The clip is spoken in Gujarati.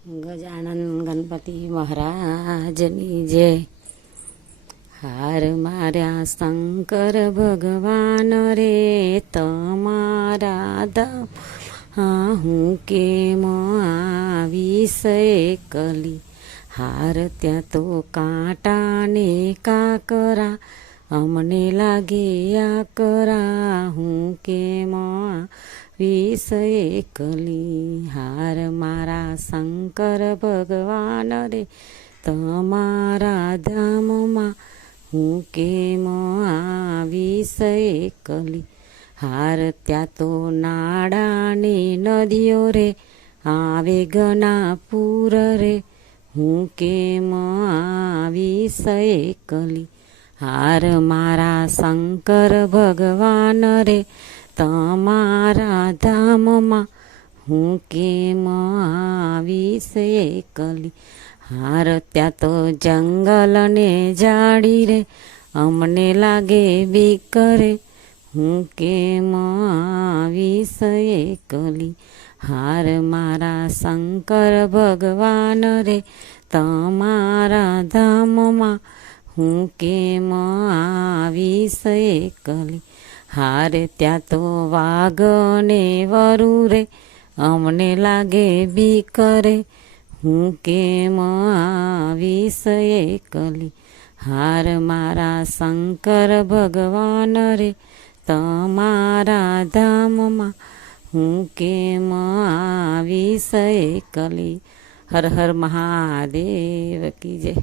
ગજાનન ગણપતિ મહારાજની જય. હાર માર્યા શંકર ભગવાન રે તમારા ધામ હું કેમ આવીશ એકલી. હાર ત્યાં તો કાંટાને કાકરા અમને લાગે આકરા હું કેમ આવીશ એકલી. હાર મારા શંકર ભગવાન રે તમારા ધામમાં હું કેમ આવીશ એકલી. હાર ત્યાં તો નાડાને નદીઓ રે આવે ઘના પૂર રે હું કેમ આવીશ એકલી. હાર મારા શંકર ભગવાન રે તમારા ધામમાં હું કેમ આવીશ એકલી. હાર ત્યાં તો જંગલ ને ઝાડી રે અમને લાગે બીક રે હું કેમ આવીશ એકલી. હાર મારા શંકર ભગવાન રે તમારા ધામમાં હું કેમ આવીશ એકલી. હાર ત્યાં તો વાઘ ને વરુ રે અમને લાગે બીક રે હું કેમ આવીશ એકલી. હાર મારા શંકર ભગવાન રે તમારા ધામમાં હું કેમ આવીશ એકલી. હર હર મહાદેવ કી જય.